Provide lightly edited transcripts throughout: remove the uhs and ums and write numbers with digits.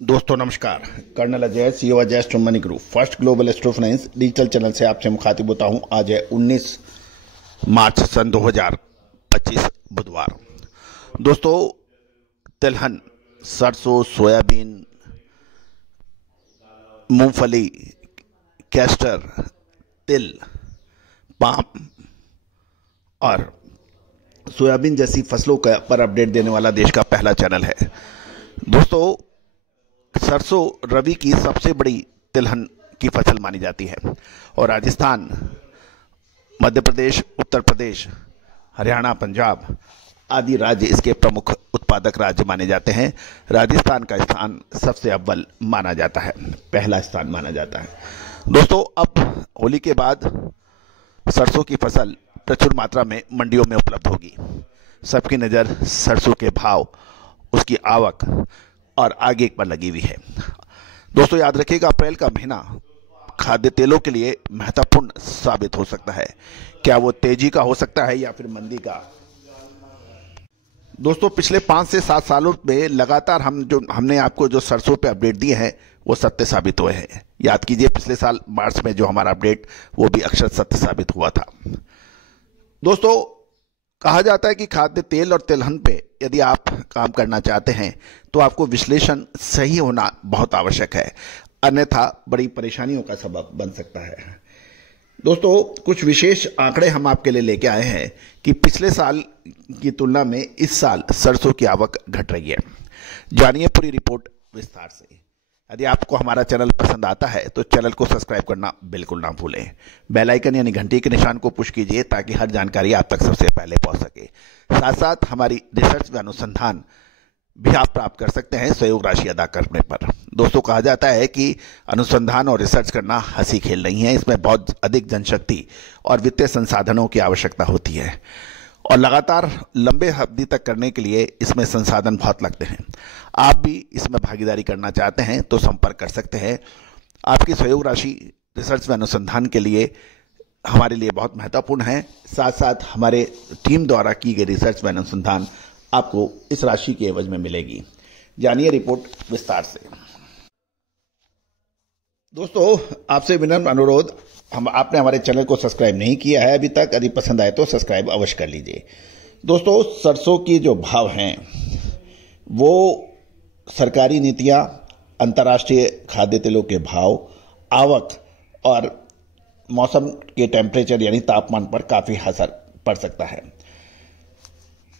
दोस्तों नमस्कार। Colonel Ajay, CEO Ajay Astro Money Group first global astro finance digital channel से आपसे मुखातिब होता हूं। आज है 19 मार्च सन 2025 बुधवार। दोस्तों, तिलहन, सरसों, सोयाबीन, मूंगफली, कैस्टर, तिल, पाम और सोयाबीन जैसी फसलों पर अपडेट देने वाला देश का पहला चैनल है। दोस्तों, सरसों रबी की सबसे बड़ी तिलहन की फसल मानी जाती है और राजस्थान, मध्य प्रदेश, उत्तर प्रदेश, हरियाणा, पंजाब आदि राज्य इसके प्रमुख उत्पादक राज्य माने जाते हैं। राजस्थान का स्थान सबसे अव्वल माना जाता है, पहला स्थान माना जाता है। दोस्तों, अब होली के बाद सरसों की फसल प्रचुर मात्रा में मंडियों में उपलब्ध होगी। सबकी नज़र सरसों के भाव, उसकी आवक और आगे पर लगी हुई है। दोस्तों, याद रखिएगा, अप्रैल का महीना खाद्य तेलों के लिए महत्वपूर्ण साबित हो सकता है। क्या वो तेजी का हो सकता है या फिर मंदी का? दोस्तों, पिछले 5 से 7 सालों में लगातार हमने आपको जो सरसों पे अपडेट दिए हैं वो सत्य साबित हुए हैं। याद कीजिए, पिछले साल मार्च में जो हमारा अपडेट वो भी अक्षर सत्य साबित हुआ था। दोस्तों, कहा जाता है कि खाद्य तेल और तिलहन पे यदि आप काम करना चाहते हैं तो आपको विश्लेषण सही होना बहुत आवश्यक है, अन्यथा बड़ी परेशानियों का सबब बन सकता है। दोस्तों, कुछ विशेष आंकड़े हम आपके लिए लेके आए हैं कि पिछले साल की तुलना में इस साल सरसों की आवक घट रही है। जानिए पूरी रिपोर्ट विस्तार से। यदि आपको हमारा चैनल पसंद आता है तो चैनल को सब्सक्राइब करना बिल्कुल ना भूलें। बेल आइकन यानी घंटी के निशान को पुश कीजिए ताकि हर जानकारी आप तक सबसे पहले पहुंच सके। साथ साथ हमारी रिसर्च व अनुसंधान भी आप प्राप्त कर सकते हैं सहयोग राशि अदा करने पर। दोस्तों, कहा जाता है कि अनुसंधान और रिसर्च करना हंसी खेल नहीं है। इसमें बहुत अधिक जनशक्ति और वित्तीय संसाधनों की आवश्यकता होती है और लगातार लंबे अवधि तक करने के लिए इसमें संसाधन बहुत लगते हैं। आप भी इसमें भागीदारी करना चाहते हैं तो संपर्क कर सकते हैं। आपकी सहयोग राशि रिसर्च व अनुसंधान के लिए हमारे लिए बहुत महत्वपूर्ण है। साथ साथ हमारे टीम द्वारा की गई रिसर्च व अनुसंधान आपको इस राशि के एवज में मिलेगी। जानिए रिपोर्ट विस्तार से। दोस्तों, आपसे विनम्र अनुरोध, आपने हमारे चैनल को सब्सक्राइब नहीं किया है अभी तक, यदि पसंद आए तो सब्सक्राइब अवश्य कर लीजिए। दोस्तों, सरसों की जो भाव हैं वो सरकारी नीतियां, अंतर्राष्ट्रीय खाद्य तेलों के भाव, आवक और मौसम के टेम्परेचर यानी तापमान पर काफी असर पड़ सकता है।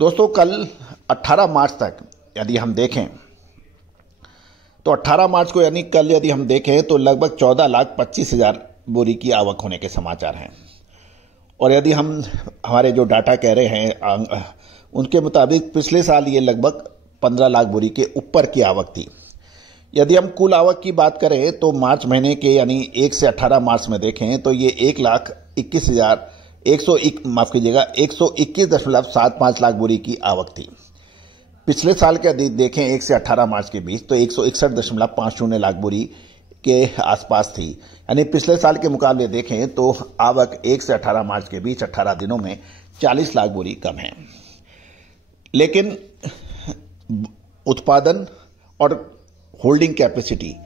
दोस्तों, कल 18 मार्च तक यदि हम देखें तो 18 मार्च को यानी कल यदि हम देखें तो लगभग 14,25,000 बोरी की आवक होने के समाचार हैं। और यदि हम हमारे जो डाटा कह रहे हैं उनके मुताबिक पिछले साल ये लगभग 15 लाख बोरी के ऊपर की आवक थी। यदि हम कुल आवक की बात करें तो मार्च महीने के यानी 1 से 18 मार्च में देखें तो ये 121.75 लाख बोरी की आवक थी। पिछले साल के यदि देखें 1 से 18 मार्च के बीच तो 161.50 लाख बोरी के आसपास थी। यानी पिछले साल के मुकाबले देखें तो आवक 1 से 18 मार्च के बीच 18 दिनों में 40 लाख बोरी कम है। लेकिन उत्पादन और होल्डिंग कैपेसिटी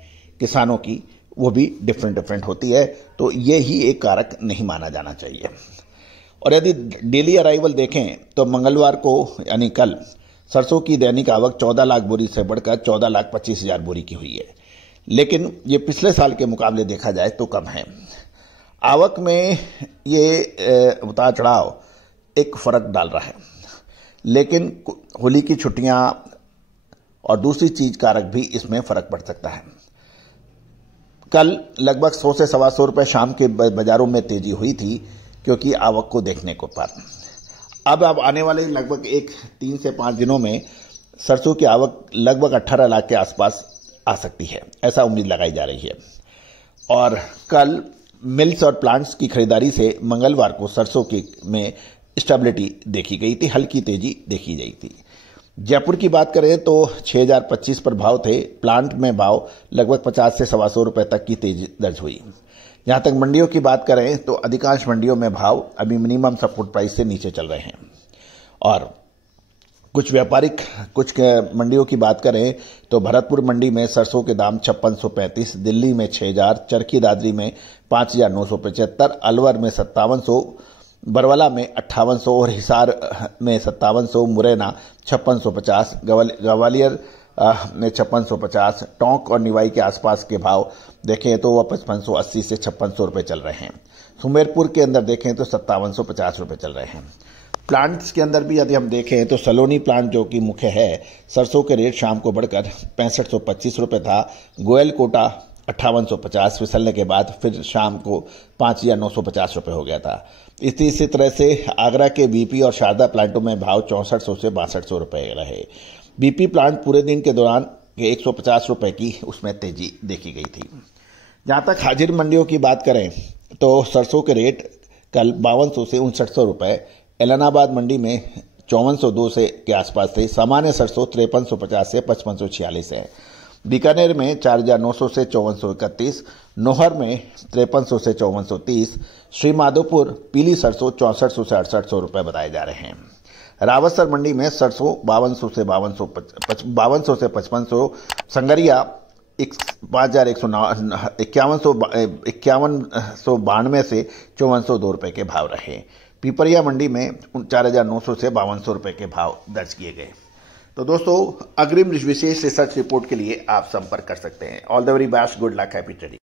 किसानों की वो भी डिफरेंट होती है, तो ये ही एक कारक नहीं माना जाना चाहिए। और यदि डेली अराइवल देखें तो मंगलवार को यानी कल सरसों की दैनिक आवक 14 लाख बोरी से बढ़कर 14,25,000 बोरी की हुई है। लेकिन ये पिछले साल के मुकाबले देखा जाए तो कम है। आवक में ये उतार चढ़ाव एक फर्क डाल रहा है, लेकिन होली की छुट्टियां और दूसरी चीज कारक भी इसमें फर्क पड़ सकता है। कल लगभग 100 से 125 रुपए शाम के बाजारों में तेजी हुई थी क्योंकि आवक को देखने को पर। अब आने वाले लगभग 3 से 5 दिनों में सरसों की आवक लगभग 18 लाख के आसपास आ सकती है, ऐसा उम्मीद लगाई जा रही है। और कल मिल्स और प्लांट्स की खरीदारी से मंगलवार को सरसों की में स्टेबिलिटी देखी गई थी, हल्की तेजी देखी गई थी। जयपुर की बात करें तो 6,025 पर भाव थे। प्लांट में भाव लगभग 50 से 125 रुपए तक की तेजी दर्ज हुई। जहां तक मंडियों की बात करें तो अधिकांश मंडियों में भाव अभी मिनिमम सपोर्ट प्राइस से नीचे चल रहे हैं और कुछ व्यापारिक कुछ मंडियों की बात करें तो भरतपुर मंडी में सरसों के दाम 5635, दिल्ली में 6000, चरखी दादरी में 5975, अलवर में 5700, बरवाला में 5800 और हिसार में 5700, मुरैना 5650, ग्वालियर में 5650, टोंक और निवाई के आसपास के भाव देखें तो वह 5580 से 5600 रुपये चल रहे हैं। सुमेरपुर के अंदर देखें तो 5750 रुपये चल रहे हैं। प्लांट्स के अंदर भी यदि हम देखें तो सलोनी प्लांट जो कि मुख्य है, सरसों के रेट शाम को बढ़कर 6525 रुपये था। गोयल कोटा 5850 फिसलने के बाद फिर शाम को 5950 रुपये हो गया था। इसी तरह से आगरा के बीपी और शारदा प्लांटों में भाव 6400 से 6200 रुपये रहे। बीपी प्लांट पूरे दिन के दौरान 150 रुपये की उसमें तेजी देखी गई थी। जहां तक हाजिर मंडियों की बात करें तो सरसों के रेट कल 5200 से 5900 रुपये, एलनाबाद मंडी में 5402 से के आसपास थे। सामान्य सरसों 5350 से 5546 है। बीकानेर में 4900 से 5431, नोहर में 5300 से 5430, श्री माधोपुर पीली सरसों 6400 से 6800 रुपये बताए जा रहे हैं। रावतसर मंडी में सरसों 5200 से 5500, संगरिया 5192 से 5402 रुपये के भाव रहे। पिपरिया मंडी में 4900 से 5200 रुपये के भाव दर्ज किए गए। तो दोस्तों, अग्रिम विशेष रिसर्च रिपोर्ट के लिए आप संपर्क कर सकते हैं। All the very best, good luck, happy trading.